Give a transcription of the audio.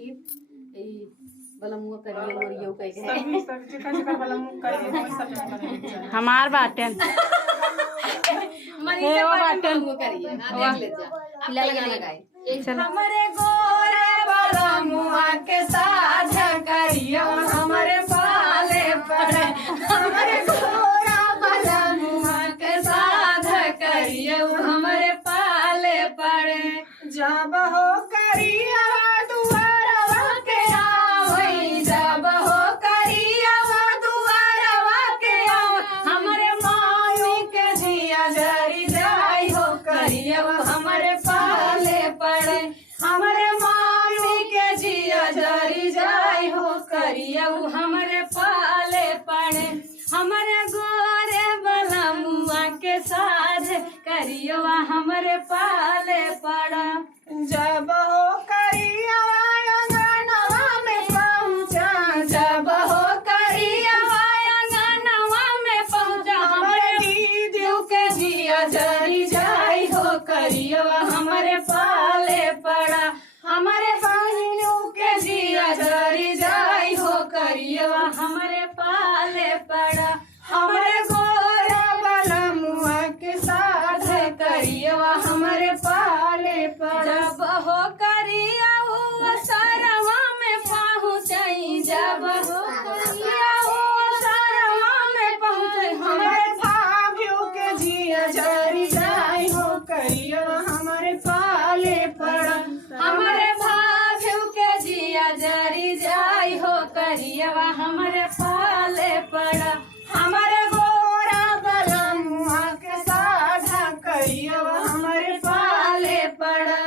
ई वाला मुंह करिए और यो कह के सब चिकन चिकन वाला मुंह करिए सब बने हमार बाटन मनी से बाटन मुंह करिए हां देख ले जा लगा लगाए चलो हमरे गोरे वाला मुंह के साथ करिए हमरे पाले पड़े हमरे गोरा वाला मुंह के साथ करिए हमरे पाले पड़े जब हो करिया दुआरवा के आवई जब हो करिया दुआरवा के आव हमरे मामी के जिया जरी जाई हो करिया हमरे पाले पड़े हमरे मामी के जिया जरी जाई हो करिया हमरे पाले पड़े हमरे गोरे वाला मुआ के साथ करियो हमरे पाले पड़ा जब हो करिया अंगनवा में पहुंचा जब हो करिया अंगनवा में पहुंचा हमरे दीदियों के जिया जरी जाई हो करियो हमरे पाले पड़ा हमरे बहनों के जिया जरी जाई हो करियो हमरे पाले पड़ा हमरे गोरा वाला मुआ के साथ करियो हमरे पाले पड़ा जब हो करिया सरवा में पहुंचई जब हो करिया सरवा में पहुंचई हमरे भाभीओ के जिया जरी जाई हो करियो हमरे पाले पड़ा हमरे भाभीओ के जिया जरी जाई हो करियो हमरे पाले पड़ा हमरे गोरा वाला मुआ के साधा करियो हमरे पाले पड़ा